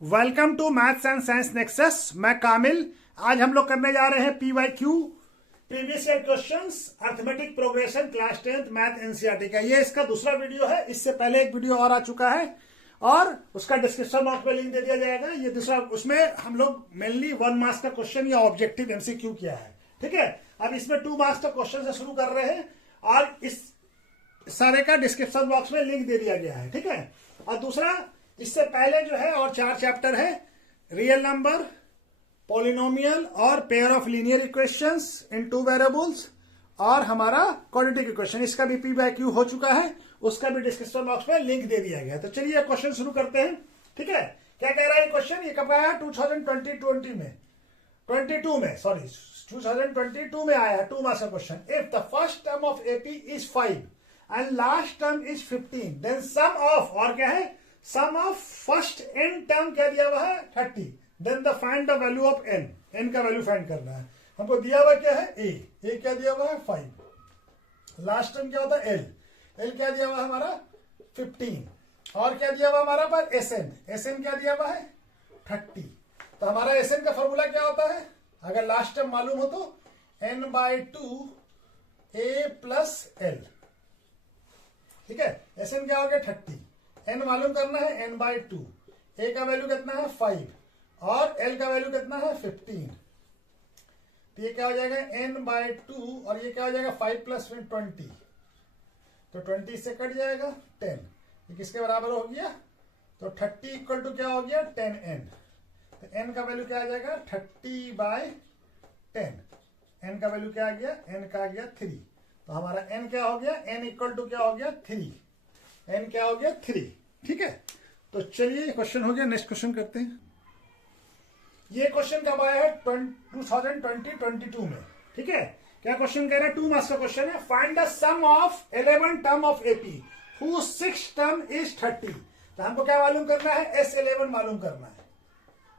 Welcome to maths and science nexus. मैं कामिल। आज हम लोग करने जा रहे हैं PYQ previous year questions arithmetic progression class 10th math NCERT का। ये इसका दूसरा वीडियो है। इससे पहले एक वीडियो और आ चुका है और उसका डिस्क्रिप्शन बॉक्स में लिंक दे दिया जाएगा। ये दूसरा, उसमें हम लोग मेनली 1 मार्क्स का क्वेश्चन या ऑब्जेक्टिव MCQ किया है। ठीक है, अब इसमें 2 मार्क्स का क्वेश्चन से शुरू कर रहे हैं और इस सारे का डिस्क्रिप्शन बॉक्स में लिंक दे दिया गया है। ठीक है, और दूसरा इससे पहले जो है और 4 चैप्टर है, रियल नंबर, पॉलिनोमियल और pair of linear equations in 2 variables और हमारा क्वाड्रेटिक इक्वेशन। इसका भी PYQ हो चुका है, उसका भी डिस्क्रिप्शन बॉक्स में लिंक दे दिया गया है। तो चलिए क्वेश्चन शुरू करते हैं। ठीक है, क्या कह रहा है क्वेश्चन? ये कब आया? 2022 में आया है 2 मार्क्स का question. If the first term of AP is 5 and last term is 15 then sum of, और क्या है, sum of first n term क्या दिया हुआ है 30, then the find the value of n का वैल्यू फाइंड करना है। हमको दिया हुआ क्या है a क्या दिया हुआ है 5, लास्ट टर्म क्या होता है l क्या दिया हुआ है हमारा 15, और क्या दिया हुआ हमारा पर sn क्या दिया हुआ है 30। तो हमारा sn का फॉर्मूला क्या होता है? अगर लास्ट टर्म मालूम हो तो n/2 a प्लस l। ठीक है, sn क्या हो गया 30, n मालूम करना है n/2, a का वैल्यू कितना है 5 और l का वैल्यू कितना है 15। तो ये क्या हो जाएगा n/2 और ये क्या हो जाएगा 5 प्लस 20, तो 20 से कट जाएगा 10। ये किसके बराबर हो गया? तो 30 इक्वल टू क्या हो गया 10n। तो n का वैल्यू क्या आ जाएगा 30/10। n का वैल्यू क्या आ गया? n का आ गया 3। तो हमारा n क्या हो गया? n इक्वल टू क्या हो गया 3। n क्या हो गया 3। ठीक है, तो चलिए क्वेश्चन हो गया। नेक्स्ट क्वेश्चन करते हैं। ये क्वेश्चन कब आया है? 2022 में। ठीक है, क्या क्वेश्चन कह रहा है? 2 मार्क्स का क्वेश्चन है। Find the sum of 11 term of AP whose 6 term is 30। तो हमको क्या मालूम करना है? S11 मालूम करना है।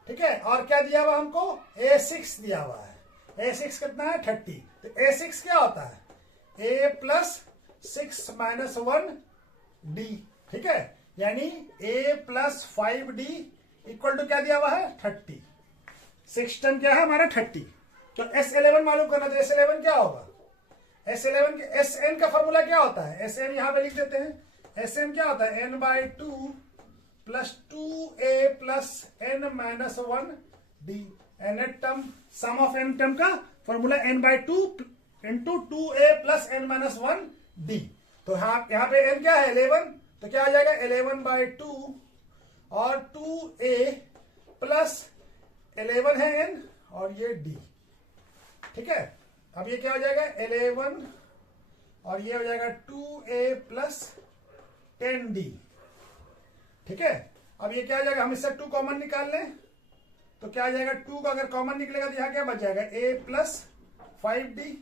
ठीक है, और क्या दिया हुआ हमको? A6 दिया हुआ है। A6 कितना है 30। तो A6 क्या होता है? A plus 6 minus 1D। ठीक है, यानी a plus 5D equal to क्या दिया हुआ है 30। 6 टर्म क्या है हमारा 30। तो S11 मालूम करना। तो S11 क्या होगा? S11 के Sn का फॉर्मूला क्या होता है? Sn यहां पे लिख देते हैं। Sn क्या होता है? n/2 plus 2a plus n minus 1d। nth term, sum of n term का formula n/2 into 2a plus n minus 1d। तो यहां पे n क्या है 11, तो क्या आ जाएगा 11/2 और 2a प्लस 11 है n और ये d। ठीक है, अब ये क्या हो जाएगा 11 और ये हो जाएगा 2a प्लस 10d। ठीक है, अब ये क्या हो जाएगा? हम इससे 2 कॉमन निकाल लें तो क्या आ जाएगा? 2 का अगर कॉमन निकलेगा तो यहां क्या बच जाएगा a प्लस 5d।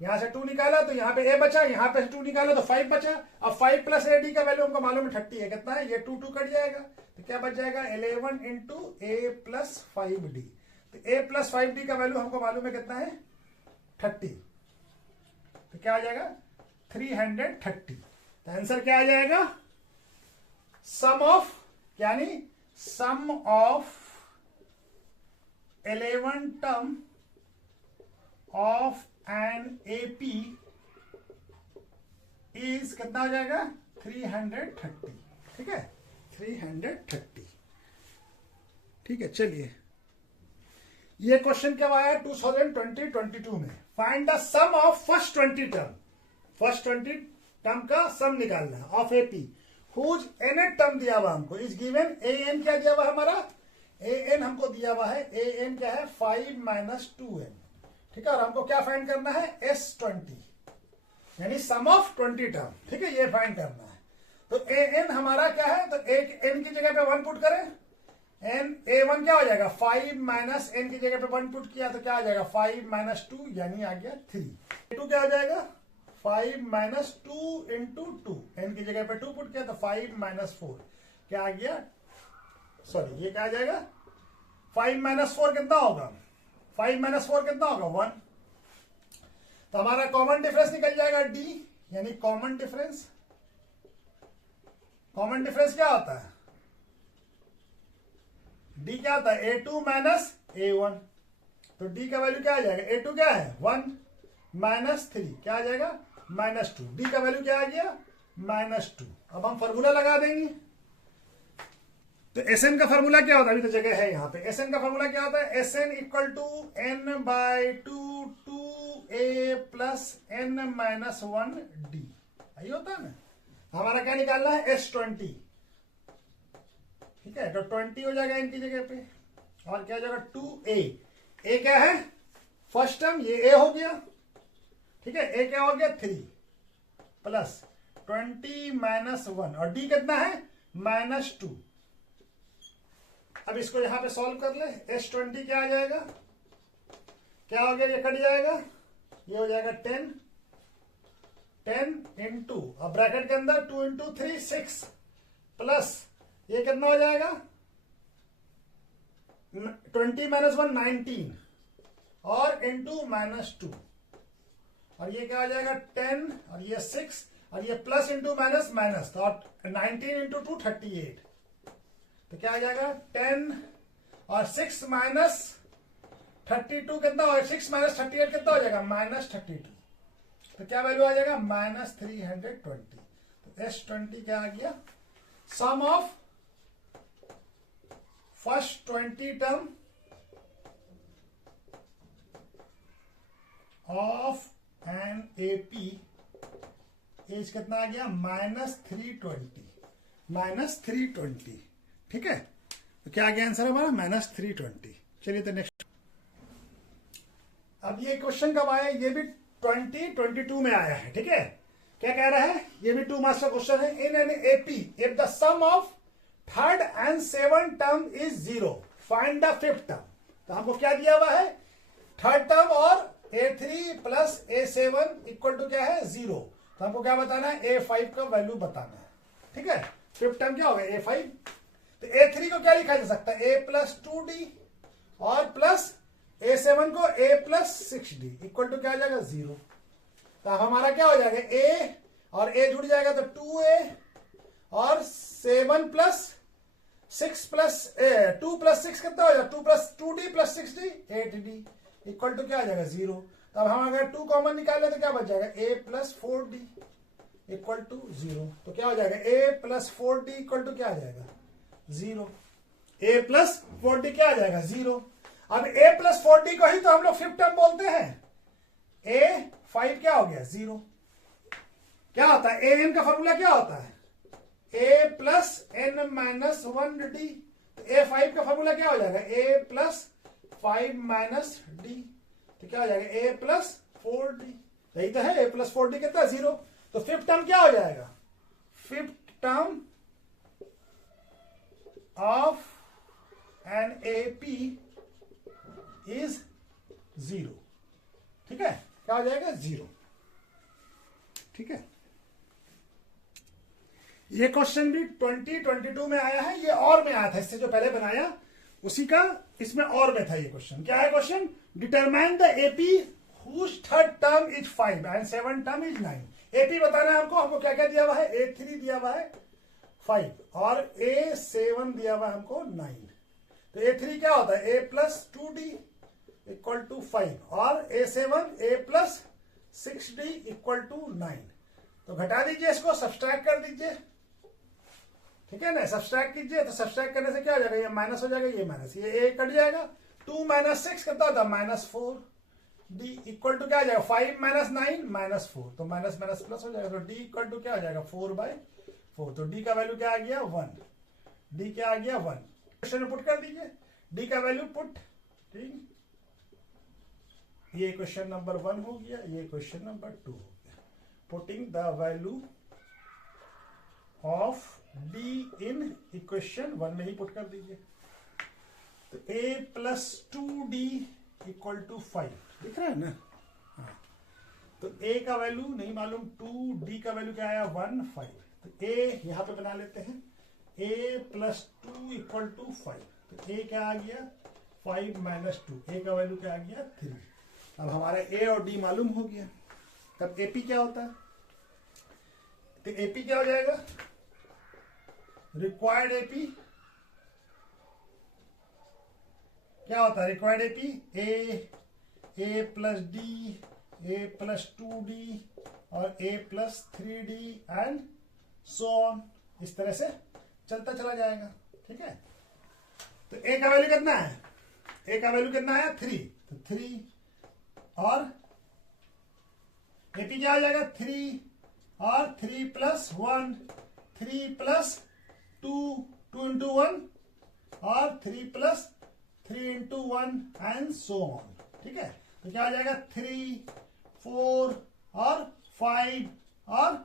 यहां से 2 निकाला तो यहां पे a बचा, यहां पे 2 निकाला तो 5 बचा। अब 5 प्लस ad का वैल्यू हमको मालूम है 30 है। कितना है? ये 2 कट जाएगा तो क्या बच जाएगा 11 इंटू a प्लस 5d। तो a प्लस 5d का वैल्यू हमको मालूम है कितना है 30। तो क्या आ जाएगा 330। तो आंसर क्या आ जाएगा? सम ऑफ, यानी sum of 11 term of an AP is कितना हो जाएगा 330। ठीक है, 330। ठीक है, चलिए ये क्वेश्चन कब आया? 2022 में। Find the sum of first 20 term. First 20 term का सम निकालना है of AP whose nth term दिया हुआ हमको इज गिवन। an क्या दिया हुआ हमारा? an हमको दिया हुआ है, an क्या है 5 माइनस 2n। ठीक है, और हमको क्या फाइंड करना है? S20, यानी सम ऑफ 20 टर्म। ठीक है, ये फाइंड करना है। तो an हमारा क्या है? तो एक n की जगह पे 1 पुट करें। a1 क्या हो जाएगा 5 माइनस n की जगह पे 1 पुट किया तो क्या आ जाएगा 5 माइनस 2, यानी आ गया 3। a2 क्या हो जाएगा 5 माइनस 2 इंटू 2, n की जगह पे 2 पुट किया तो 5 माइनस 4 क्या आ गया, सॉरी ये क्या आ जाएगा 5 माइनस 4 कितना होगा? 5 माइनस 4 कितना होगा 1। तो हमारा कॉमन डिफरेंस निकल जाएगा d, यानी कॉमन डिफरेंस क्या होता है? डी क्या होता है A2 माइनस A1, तो डी का वैल्यू क्या आ जाएगा, A2 क्या है 1 माइनस 3 क्या आ जाएगा -2, डी का वैल्यू क्या आ गया -2। अब हम फॉर्मूला लगा देंगे। तो Sn का फॉर्मूला क्या होता है, अभी तो जगह है यहाँ पे। Sn का फॉर्मूला क्या होता है, Sn equal to n/2 2a plus n minus 1 d, यही होता है ना। हमारा क्या निकालना है S20, ठीक है, तो 20 हो जाएगा इनकी जगह पे, और क्या हो जाएगा 2a। a क्या है फर्स्ट टर्म, ये a हो गया, ठीक है, a क्या हो गया 3 प्लस 20 माइनस 1, और d कितना है -2। अब इसको यहां पे सॉल्व कर ले, S20 क्या आ जाएगा, क्या हो गया, ये कट जाएगा, ये हो जाएगा 10 इंटू, अब ब्रैकेट के अंदर 2 इंटू 3 6 प्लस ये कितना हो जाएगा 20 माइनस 1 19 और इंटू -2, और ये क्या हो जाएगा 10 और ये 6 और ये प्लस इंटू माइनस माइनस, तो 19 इंटू 2 38, तो क्या आ जाएगा 10 और 6 माइनस 32 कितना, और 6 माइनस 38 कितना हो जाएगा -32, तो क्या वैल्यू आ जाएगा -320। तो S20 क्या आ गया, sum of first 20 term of an AP is कितना आ गया -320, ठीक है। तो क्या आ गया आंसर हमारा -320। चलिए तो नेक्स्ट। अब ये क्वेश्चन कब आया, ये भी 2022 में आया है, ठीक है। क्या कह रहा है, ये भी 2 मार्क्स का क्वेश्चन है। In an AP if the sum of third and 7th term is 0 find the 5th term. तो हमको क्या दिया हुआ है, थर्ड टर्म और A3 plus A7 equal to क्या है 0, तो हमको क्या बताना है A5 का वैल्यू बताना है, ठीक है। 5th टर्म क्या होगा A5, तो A3 को क्या लिखा जा सकता है A प्लस 2D और प्लस A7 को A plus 6D equal to क्या हो जाएगा 0। तो हमारा क्या हो जाएगा A और A जुड़ जाएगा तो 2A और 7 प्लस 6 प्लस 2 प्लस 6 कितना हो जाएगा 2 plus 2D plus 6D 8D equal to क्या आ जाएगा 0। तो अब हम अगर 2 कॉमन निकाले तो क्या बच जाएगा A plus 4D equal to 0। तो क्या हो जाएगा A plus 4D equal to क्या आ जाएगा 0। A प्लस 4D क्या आ जाएगा 0। अब A प्लस 4D को ही तो हम लोग 5th टर्म बोलते हैं। A5 क्या हो गया 0। क्या होता है AN का फॉर्मूला क्या होता है A plus n minus 1D। तो A5 का फॉर्मूला क्या हो जाएगा A प्लस 5 माइनस D, तो क्या हो जाएगा A प्लस 4D, यही तो है। A प्लस 4D कितना 0। तो 5th टर्म क्या हो जाएगा 5th term of an AP is 0, ठीक है, क्या हो जाएगा 0, ठीक है। ये क्वेश्चन भी 2022 में आया है, ये और में आया था, इससे जो पहले बनाया उसी का इसमें और में था ये क्वेश्चन। क्या है question, determine the AP whose third term is 5 and 7th term is 9। AP बताना है हमको क्या क्या दिया हुआ है A3 दिया हुआ है 5 और A7 दिया हुआ है हमको 9। तो A3 क्या होता है A plus 2D equal to 5 और A7 A plus 6D equal to 9। तो घटा दीजिए, इसको सब्सट्रैक्ट कर दीजिए, ठीक है ना, सब्सट्रैक्ट कीजिए। तो सब्सट्रैक्ट करने से क्या हो जाएगा, ये माइनस हो जाएगा, ये माइनस, ये A कट जाएगा, 2 माइनस 6 कितना होता है -4D इक्वल टू क्या आ जाएगा 5 माइनस 9 -4, तो माइनस माइनस प्लस हो जाएगा। तो D इक्वल टू क्या हो जाएगा 4/4। तो D का वैल्यू क्या आ गया 1, D क्या आ गया 1। क्वेश्चन में पुट कर दीजिए D का वैल्यू पुट, ठीक। ये क्वेश्चन नंबर 1 हो गया, ये क्वेश्चन नंबर 2 हो गया। Putting the value of D in equation 1 में ही पुट कर दीजिए। तो A plus 2D equal to 5 दिख रहा है ना, हाँ। तो A का वैल्यू नहीं मालूम 2D का वैल्यू क्या आया 1 5। तो A यहां पे बना लेते हैं A प्लस 2 इक्वल टू 5। तो A क्या आ गया 5 माइनस 2, A का वैल्यू क्या आ गया 3। अब हमारा A और D मालूम हो गया, तब AP क्या होता है, तो AP क्या हो जाएगा रिक्वायर्ड AP क्या होता है required AP a plus d, a plus 2d और a plus 3d and so on, इस तरह से चलता चला जाएगा। ठीक है, तो ए का वैल्यू कितना है, ए का वैल्यू कितना है 3, तो 3 और एपी क्या आ जाएगा 3 और 3 प्लस 1, 3 प्लस 2, 2 इंटू 1 और 3 plus 3 into 1 and so on. ठीक है, तो क्या आ जाएगा 3, 4 और 5 और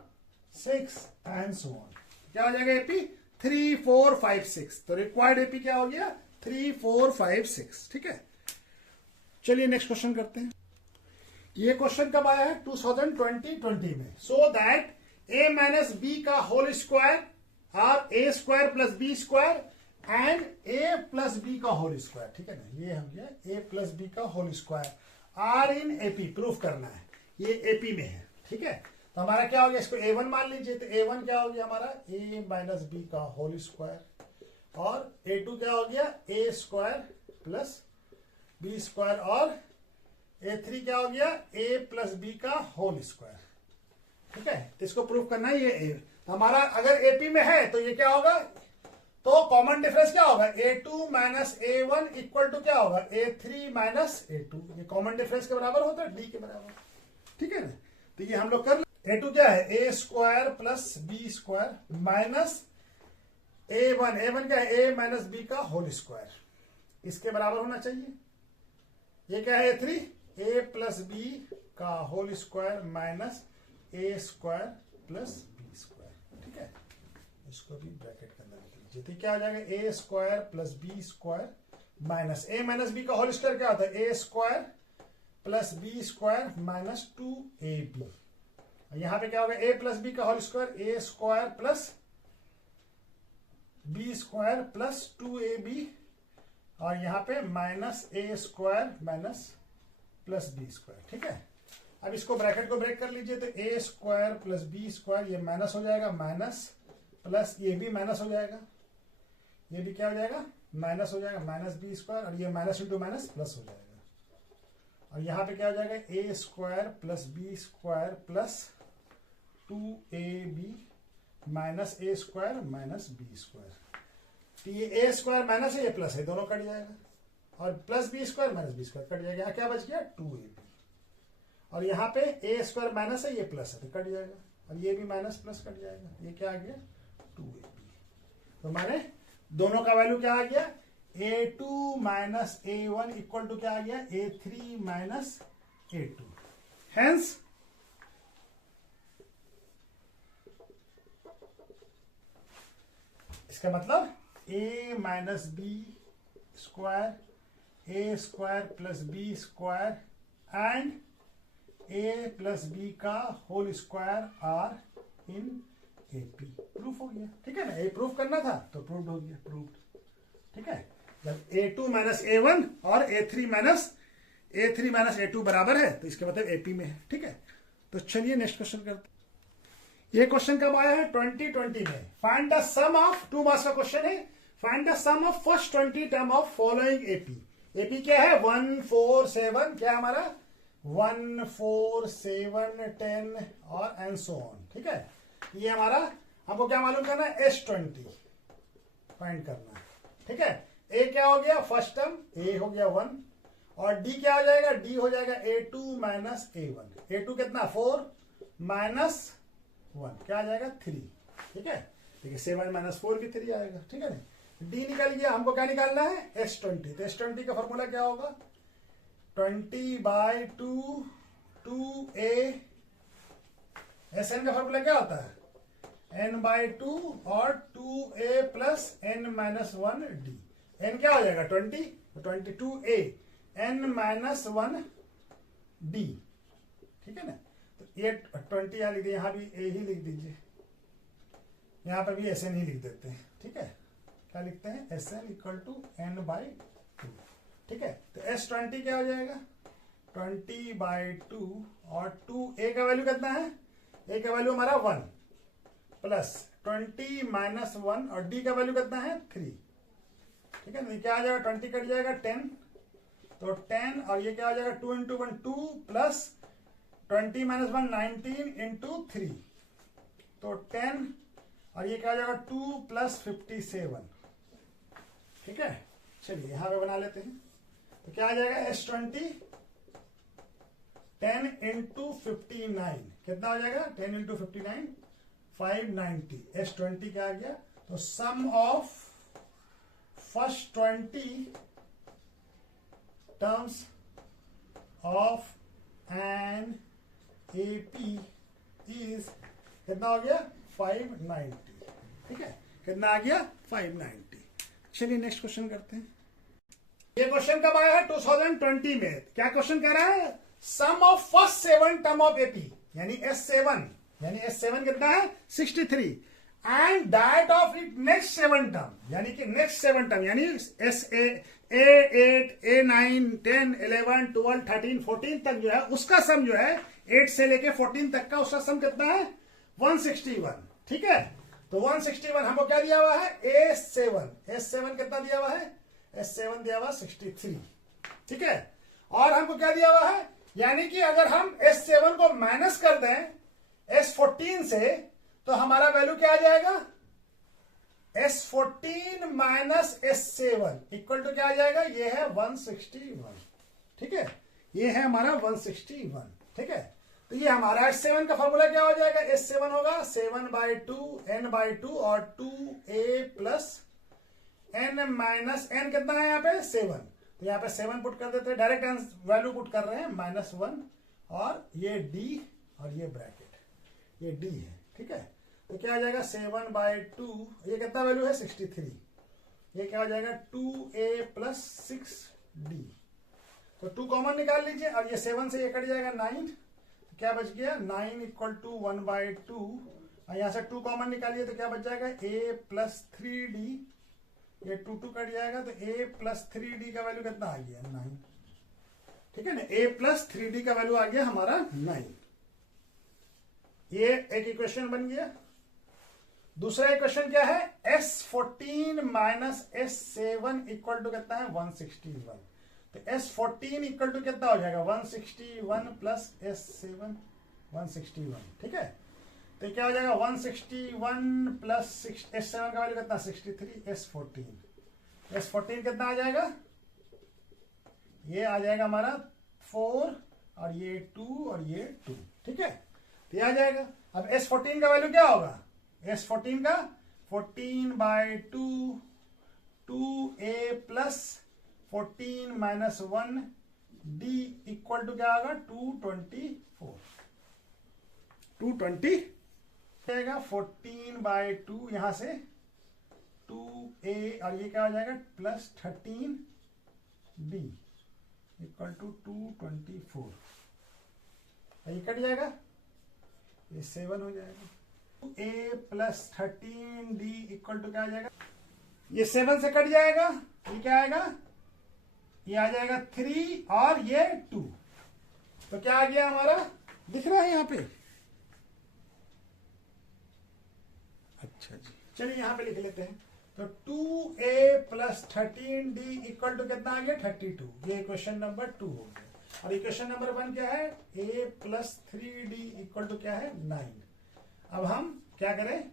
6 एंड सो ऑन। क्या हो जाएगा एपी 3, 4, 5, 6। तो रिक्वायर्ड एपी क्या हो गया 3, 4, 5, 6। ठीक है, चलिए नेक्स्ट क्वेश्चन करते हैं। ये क्वेश्चन कब आया है 2020 में। So that a minus B का होल स्क्वायर और a square plus B square and a plus B का होल स्क्वायर। ठीक है ना, ये हो गया a प्लस बी का whole square are in AP, proof करना है, ये एपी में है। ठीक है, तो हमारा क्या हो गया, इसको a1 मान लीजिए, तो a1 क्या हो गया हमारा a माइनस बी का होल स्क्वायर और a2 क्या हो गया a square plus B square और a3 क्या हो गया a प्लस बी का होल स्क्वायर। ठीक है, तो इसको प्रूफ करना है, ये तो हमारा अगर एपी में है तो ये क्या होगा, तो कॉमन डिफरेंस क्या होगा a2 minus a1 equal to क्या होगा a3 माइनस a2, ये कॉमन डिफरेंस के बराबर होता है, d के बराबर। ठीक है ना, तो ये हम लोग कर a2 क्या है a square plus B square minus a1, a1 क्या है a माइनस बी का होल स्क्वायर, इसके बराबर होना चाहिए। ये क्या है a3 a प्लस बी का होल स्क्वायर माइनस ए स्क्वायर प्लस बी स्क्वायर। ठीक है, इसको भी ब्रैकेट के अंदर लिख लीजिए, तो क्या हो जाएगा a square plus B square minus a minus B का होल स्क्वायर क्या होता है a square plus B square minus 2ab। यहां पे क्या होगा ए प्लस बी का whole square a square plus B square plus 2ab और यहां पे माइनस ए square minus plus B square. ठीक है, अब इसको ब्रैकेट को ब्रेक कर लीजिए, तो ए स्क्वायर प्लस बी स्क्वायर ये माइनस हो जाएगा, माइनस प्लस ये भी माइनस हो जाएगा, ये भी क्या हो जाएगा माइनस हो जाएगा, माइनस बी स्क्वायर और ये माइनस इंटू माइनस प्लस हो जाएगा और यहाँ पे क्या हो जाएगा a square plus B square plus 2ab minus A square minus B square. तो ये ए स्क्वायर माइनस है, ये प्लस है, दोनों कट जाएगा और plus B square minus B square cut जाएगा, क्या बच गया 2ab और यहाँ पे ए स्क्वायर माइनस है, ये प्लस है, तो कट जाएगा और ये भी माइनस प्लस कट जाएगा, ये क्या आ गया 2ab। तो माने दोनों का वैल्यू क्या आ गया a2 minus a1 equal to क्या आ गया a3 माइनस a2। हेंस इसका मतलब a minus B square a square plus B square and a plus B का whole square are in AP, proof हो गया। ठीक है ना, ए प्रूफ करना था तो प्रूफ हो गया, प्रूफ। ठीक है, जब a2 माइनस a1 और a3 माइनस a2 बराबर है तो इसके मतलब एपी में है। ठीक है, तो चलिए नेक्स्ट क्वेश्चन करते हैं। ये क्वेश्चन कब आया है 2020 में। Find the sum of 2 marks का क्वेश्चन है, find the sum of first 20 term of following AP. AP क्या है 1, 4, 7, क्या हमारा 1, 4, 7, 10 और एंड सो ऑन। ठीक है, ये हमारा हमको क्या मालूम करना है S20 फाइंड करना है। ठीक है, ए क्या हो गया फर्स्ट टर्म ए हो गया 1 और डी क्या हो जाएगा डी हो जाएगा a2 माइनस a1। a2 कितना 4 माइनस 1 क्या आ जाएगा 3। ठीक है, देखिए 7 माइनस 4 भी 3 आएगा। ठीक है, डी निकल गया, हमको क्या निकालना है S20। तो S20 का फॉर्मूला क्या होगा 20/2 2a। SN का फॉर्मूला क्या होता है n/2 और 2a plus n minus 1 d। n क्या हो जाएगा 20, 22a n माइनस 1 d। ठीक है ना, तो ये 20 यहां लिख दीजिए, यहां भी a ही लिख दीजिए, यहां पर भी SN ही लिख देते हैं। ठीक है, क्या लिखते हैं SN इक्वल टू n/2। ठीक है, तो S20 क्या हो जाएगा 20/2 और 2a का वैल्यू कितना है a का वैल्यू हमारा 1 प्लस 20 माइनस 1 और d का वैल्यू कितना है 3। ठीक है ना, क्या आ जाएगा 20 कट जाएगा 10 तो 10 और ये क्या हो जाएगा 2 इंटू 1 2 प्लस 20 माइनस 1 19 इंटू 3 तो 10 और ये क्या हो जाएगा 2 प्लस 57। ठीक है, चलिए यहां पे बना लेते हैं। तो क्या आ जाएगा S20 10 इंटू 59 कितना हो जाएगा 10 इंटू 59 590। S20 क्या आ गया, तो sum of first 20 terms of N AP is कितना हो गया 590। ठीक है, कितना आ गया 590। चलिए नेक्स्ट क्वेश्चन करते हैं। ये क्वेश्चन कब आया है 2020 में। क्या क्वेश्चन कह रहा है, sum of first 7 term of AP यानी S7 कितना है 63 and diet of it next 7 term यानी कि नेक्स्ट 7 टर्म यानी A8 A9 10 11 12 13 14 तक जो है उसका सम जो है 8 से लेके 14 तक का उसका सम कितना है 161। ठीक है, तो 161 हमको क्या दिया हुआ है S7 कितना दिया हुआ है S7 दिया हुआ 63। ठीक है, और हमको क्या दिया हुआ है, यानी कि अगर हम S7 को माइनस कर दें S14 से तो हमारा वैल्यू क्या आ जाएगा S14 minus S7 equal to क्या आ जाएगा, ये है 161। ठीक है, ये है हमारा 161। ठीक है, तो ये हमारा S7 का फॉर्मूला क्या हो जाएगा, S7 होगा 7/2 n/2 और 2a plus n minus n कितना है यहाँ पे 7। तो यहाँ पे 7 पुट कर देते हैं, डायरेक्ट वैल्यू पुट कर रहे हैं -1 और ये d और ये ब्रैकेट ये d है। ठीक है, तो क्या आ जाएगा 7/2 ये कितना वैल्यू है 63। ये क्या हो जाएगा 2a प्लस 6d। तो 2 कॉमन निकाल लीजिए और ये 7 से ये कट जाएगा 9। तो क्या बच गया 9 इक्वल टू 1/2 और यहां से 2 कॉमन निकालिए तो क्या बच जाएगा a प्लस 3d। ये 2 कट जाएगा तो a प्लस 3d का वैल्यू कितना आ गया 9। ठीक है ना, a प्लस 3d का वैल्यू आ गया हमारा 9। ये एक इक्वेशन बन गया। दूसरा इक्वेशन क्या है S14 minus S7 equal to कितना है 161। तो S14 इक्वल टू कितना हो जाएगा 161 प्लस S7 161। ठीक है, तो क्या हो जाएगा 161 प्लस S7 का वैल्यू कितना 63 S14 कितना आ जाएगा, ये आ जाएगा हमारा 4 और ये 2 और ये 2। ठीक है, तो ये आ जाएगा। अब S14 का वैल्यू क्या होगा, S14 का 14/2 2a plus 14 minus 1 d equal to क्या होगा 224 जाएगा 14/2 यहां से 2a और ये क्या हो जाएगा प्लस 13d इक्वल टू 224। ये कट जाएगा, ये 7 हो जाएगा। a plus 13d equal to क्या आ जाएगा, ये 7 से कट जाएगा, ये क्या आएगा, ये आ जाएगा 3 और ये 2। तो क्या आ गया हमारा, दिख रहा है यहाँ पे। अच्छा जी, चलिए यहाँ पे लिख लेते हैं। तो 2a plus 13d equal to कितना आ गया 32। ये क्वेश्चन नंबर 2 हो गया। और इक्वेशन नंबर 1 क्या है, a plus 3d equal to क्या है 9। अब हम क्या करें,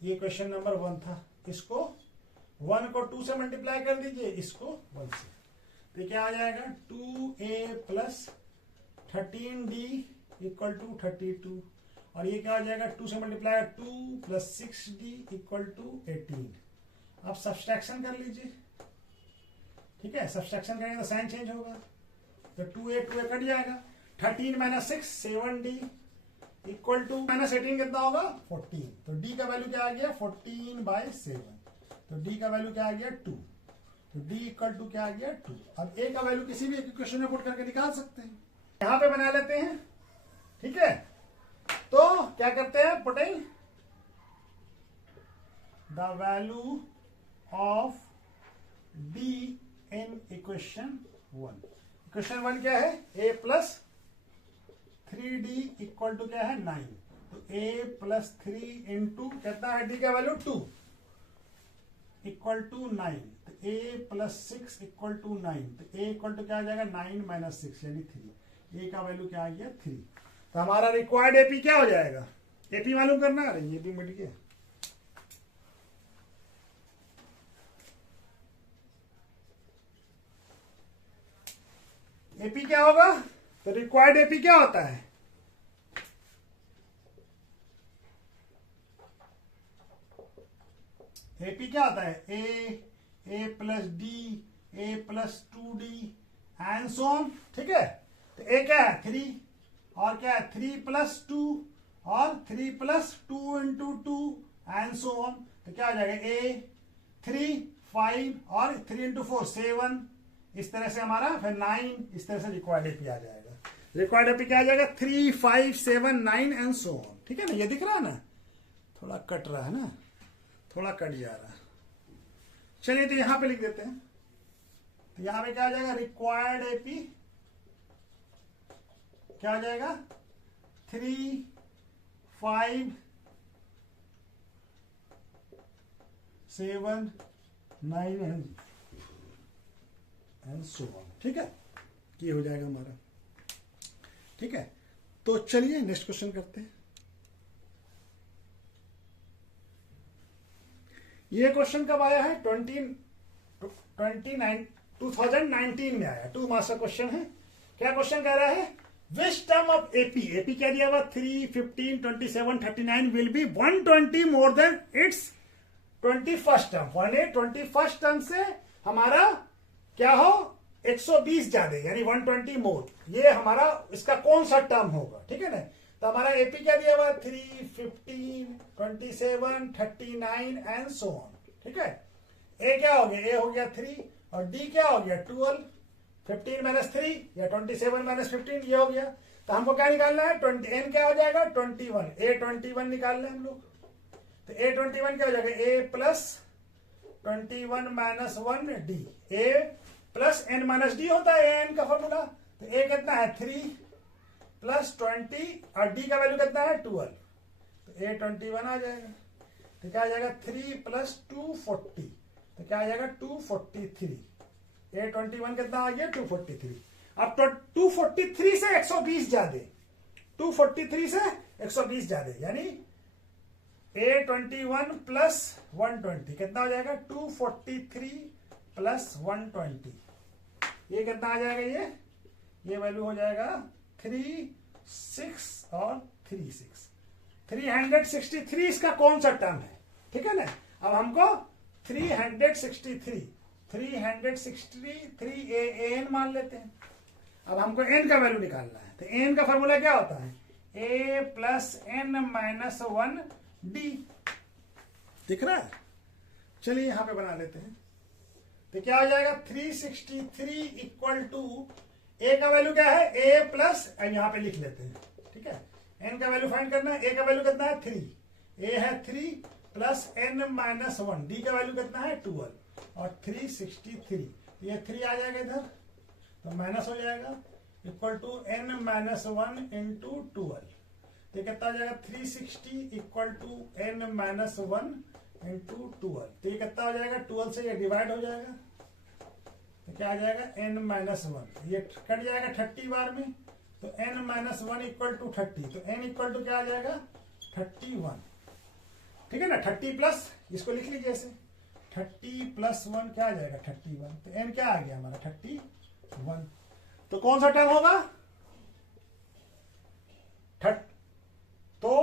ये क्वेश्चन नंबर 1 था, इसको 1 को 2 से मल्टीप्लाई कर दीजिए, इसको 1 से। तो क्या आ जाएगा 2a plus 13d equal to 32 और ये क्या आ जाएगा 2 से multiply 2 plus 6d equal to 18। अब सब्सट्रैक्शन कर लीजिए। ठीक है, सब्सट्रैक्शन करेंगे तो साइन चेंज होगा, तो 2a कट जाएगा। 13 minus 6 7d equal to minus 18 कितना होगा 14। तो d का वैल्यू क्या आ गया 14/7। तो d का वैल्यू क्या आ गया 2। तो d इक्वल टू क्या आ गया 2। अब a का वैल्यू किसी भी इक्वेशन में पुट करके निकाल सकते हैं, यहां पे बना लेते हैं। ठीक है, तो क्या करते हैं, putting the value of d in equation 1। Equation 1 क्या है, a plus 3d equal to क्या है 9। तो a प्लस 3 इंटू कितना है d का वैल्यू 2 इक्वल टू 9। तो a प्लस 6 इक्वल टू 9, तो a इक्वल टू क्या आ जाएगा 9 माइनस 6 यानी 3, a का वैल्यू क्या आ गया 3। तो हमारा रिक्वायर्ड एपी क्या हो जाएगा, एपी मालूम करना, अरे ये भी मिट गया, एपी क्या होगा, तो रिक्वायर्ड एपी क्या होता है, एपी क्या होता है a plus d, a plus 2d and so on, ठीक है। तो ए क्या है 3, और क्या है 3 प्लस 2, और 3 plus 2 into 2 and so on. तो क्या हो जाएगा ए 3 5 और 3 इंटू 4 7, इस तरह से हमारा फिर 9, इस तरह से रिक्वायर्ड एपी आ जाएगा। रिक्वायर्ड एपी क्या आ जाएगा 3 5 7 9 एंड सो ऑन, ठीक है ना। ये दिख रहा है ना, थोड़ा कट रहा है ना, थोड़ा कट जा रहा है। चलिए तो यहां पे लिख देते हैं, तो यहां पे क्या आ जाएगा रिक्वायर्ड एपी क्या आ जाएगा 3 5 7 9 एंड सो ऑन, ठीक है। ये हो जाएगा हमारा, ठीक है। तो चलिए नेक्स्ट क्वेश्चन करते हैं। ये क्वेश्चन कब आया है 2019 में आया, 2 मार्क्स का क्वेश्चन है। क्या क्वेश्चन कह रहा है, which term of AP, AP क्या दिया हुआ 3 15 27 39 will be 120 more than it's 21st term, 21st term से हमारा क्या हो 120 ज्यादा, यानी 120 मोर, ये हमारा इसका कौन सा टर्म होगा, ठीक है ना। तो हमारा एपी क्या दिया हुआ 3 15 27 39 एंड सो ऑन, ठीक है। ए क्या हो गया, ए हो गया 3, और डी क्या हो गया 12, 15 माइनस 3 या 27 माइनस 15 ये हो गया। तो हमको क्या निकालना है 20, एन क्या हो जाएगा 21, ए 21 निकालना है हम लोग। तो ए 21 क्या हो जाएगा ए plus 21 minus 1 D, a plus N minus D होता है एन का फॉर्मूला। तो ए कितना है 3 प्लस 20 और डी का वैल्यू कितना है 12, तो ए 21 आ जाएगा। तो क्या आ जाएगा 3 प्लस 240, तो क्या आ जाएगा 243, ए 21 कितना आ गया 243। अब तो 243 से 120 ज्यादा, 243 से 120 ज्यादा, यानी ए 21 प्लस 120 कितना हो जाएगा 243 प्लस 120, ये कितना आ जाएगा, ये वैल्यू हो जाएगा 3 6 और 3 6, 363 इसका कौन सा टर्म है, ठीक है ना। अब हमको 363 ए एन मान लेते हैं। अब हमको एन का वैल्यू निकालना है, तो एन का फॉर्मूला क्या होता है a plus N minus 1 D, दिख रहा है। चलिए यहां पे बना लेते हैं, तो क्या हो जाएगा 363 इक्वल टू ए का वैल्यू क्या है ए प्लस, यहां पे लिख लेते हैं, ठीक है। एन का वैल्यू फाइंड करना है, ए का वैल्यू कितना है 3, ए है 3 प्लस एन माइनस 1, डी का वैल्यू कितना है 12 और 363, ये 3 आ जाएगा इधर तो माइनस हो जाएगा, equal to N minus 1 into 12, तो कितना आ जाएगा 360 equal to N minus 1 into 12, तो ये कितना हो जाएगा 12 से ये डिवाइड हो जाएगा, तो क्या आ जाएगा n माइनस 1, ये कट जाएगा 30 बार में, तो n माइनस 1 इक्वल टू 30, तो n इक्वल टू क्या आ जाएगा 31, ठीक है ना। 30 प्लस इसको लिख लीजिए ऐसे, 30 प्लस 1 क्या आ जाएगा 31, तो n क्या आ गया हमारा 31, तो कौन सा टर्म होगा तो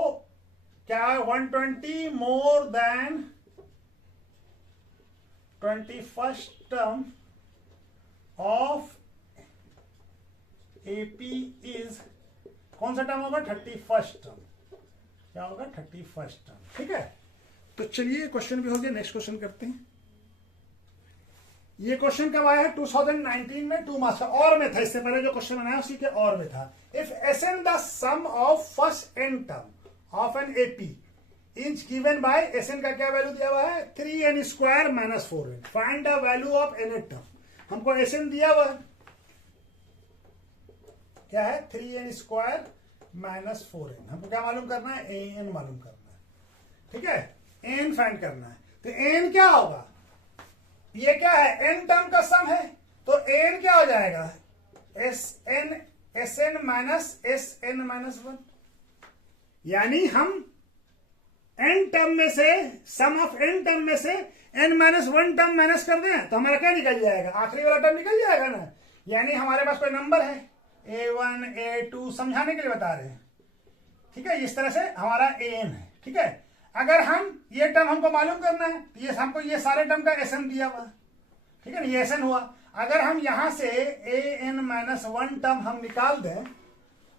क्या 120 more than 21st term of AP is, कौन सा टर्म होगा 31st टर्म, क्या होगा 31st टर्म, ठीक है। तो चलिए क्वेश्चन भी हो गया, नेक्स्ट क्वेश्चन करते हैं। ये क्वेश्चन कब आया है 2019 में, 2 मार्क्स और में था, इससे पहले जो क्वेश्चन बनाया उसी के और में था। If SN the sum of first N term of N AP is given by, SN का क्या वैल्यू दिया हुआ है 3n square minus 4n, find the value of N term. हमको एसएन दिया हुआ क्या है 3n स्क्वायर माइनस 4n, हमको क्या मालूम करना है एन मालूम करना है, ठीक है, एन फाइंड करना है। तो एन क्या होगा ये क्या है, एन टर्म का सम है, तो एन क्या हो जाएगा, एस एन माइनस वन। यानी हम एन टर्म में से, सम ऑफ एन टर्म में से N minus one term minus कर दें तो हमारा क्या निकल जाएगा, आखिरी वाला टर्म निकल जाएगा ना। यानी हमारे पास कोई नंबर है A1 A2, समझाने के लिए बता रहे हैं, ठीक है। इस तरह से हमारा एन है, ठीक है। अगर हम ये टर्म हमको मालूम करना है तो ये हमको ये सारे टर्म का एस एन दिया हुआ, ठीक है ना, ये एस एन हुआ। अगर हम यहां से an माइनस वन टर्म हम निकाल दें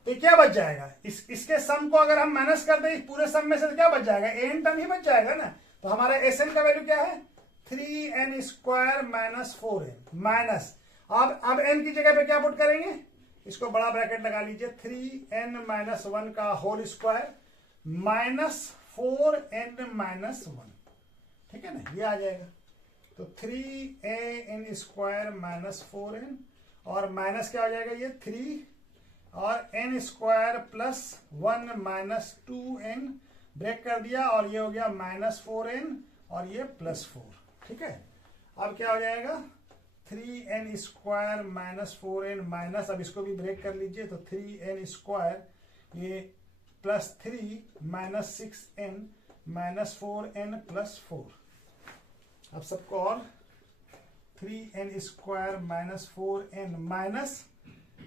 तो क्या बच जाएगा, इसके सम को अगर हम माइनस कर दें पूरे सम में से तो क्या बच जाएगा, एन टर्म ही बच जाएगा ना। तो हमारा एस एन का वैल्यू क्या है, 3n square minus 4n minus, अब n की जगह पे क्या पुट करेंगे, इसको बड़ा ब्रैकेट लगा लीजिए, 3n माइनस वन का whole square minus 4n minus one, ठीक है ना, ये आ जाएगा। तो 3an स्क्वायर माइनस 4n और माइनस क्या हो जाएगा, ये 3 और n square plus 1 minus 2n, break कर दिया और ये हो गया माइनस 4n और ये प्लस 4, ठीक है। अब क्या हो जाएगा, 3n square minus 4n minus, अब इसको भी ब्रेक कर लीजिए, तो 3n स्क्वायर ये plus 3 minus 6n minus 4n plus 4। अब सबको और 3n square minus 4n minus,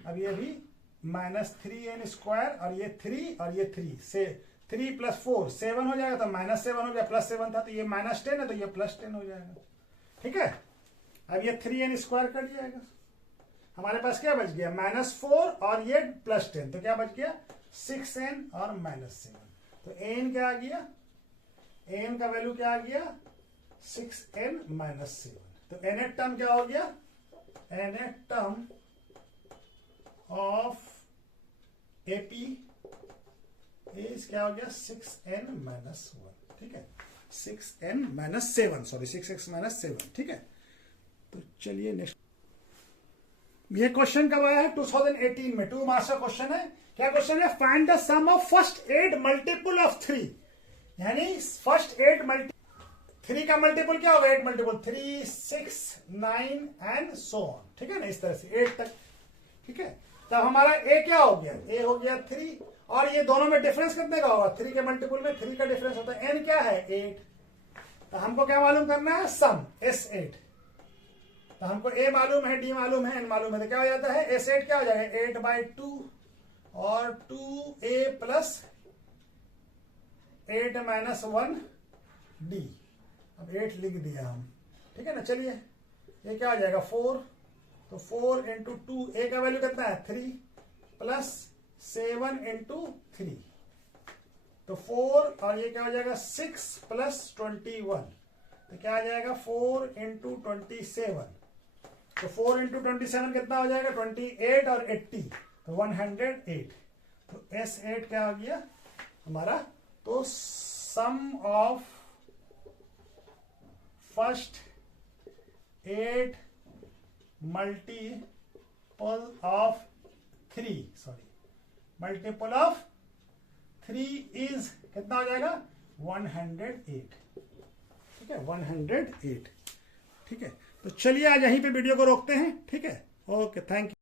अब ये भी माइनस 3n स्क्वायर और ये 3 और ये 3 से 3 प्लस 4 7 हो जाएगा, तो माइनस 7 हो गया, प्लस 7 था तो ये माइनस 10 है तो ये प्लस 10 हो जाएगा, ठीक है। अब ये 3n स्क्वायर कट जाएगा, हमारे पास क्या बच गया, माइनस 4 और ये प्लस 10, तो क्या बच गया 6n और माइनस 7। तो n क्या आ गया, n का वैल्यू क्या आ गया 6n माइनस 7। तो nth टर्म क्या हो गया, nth term of AP is क्या हो गया 6n माइनस 1, ठीक है, 6n minus 7, sorry 6x minus 7, ठीक है। तो चलिए नेक्स्ट, ये क्वेश्चन कब आया है, 2018 में, 2 मार्क्स का क्वेश्चन है। क्या क्वेश्चन है, find the sum of first 8 multiple of 3, यानी फर्स्ट 8 मल्टी 3 का मल्टीपल क्या होगा, 8 मल्टीपल 3 6 9 एंड सो ऑन, ठीक है ना, इस तरह से 8 तक, ठीक है। तब हमारा a क्या हो गया, a हो गया 3 और ये दोनों में डिफरेंस कितने का होगा, 3 के मल्टीपल में 3 का डिफरेंस होता है, n क्या है 8। तो हमको क्या मालूम करना है, सम S8। तो हमको a मालूम है, d मालूम है, n मालूम है, तो क्या हो जाता है S8 क्या हो जाएगा 8/2 और 2a प्लस 8 माइनस 1 d। अब 8 लिख दिया हम, ठीक है ना। चलिए ये क्या हो जाएगा 4, तो 4 इंटू 2, a का वैल्यू कितना है 3 प्लस 7 इंटू 3, तो 4 और ये क्या हो जाएगा 6 प्लस 21, तो क्या आ जाएगा 4 इंटू 27, तो 4 इंटू 27 कितना हो जाएगा 28 और 80, तो 108। तो S8 क्या हो गया हमारा, तो sum of first 8 multiple of 3, sorry multiple of 3 is कितना हो जाएगा 108, ठीक है 108, ठीक है। तो चलिए आज यहीं पे वीडियो को रोकते हैं, ठीक है, ओके, थैंक यू।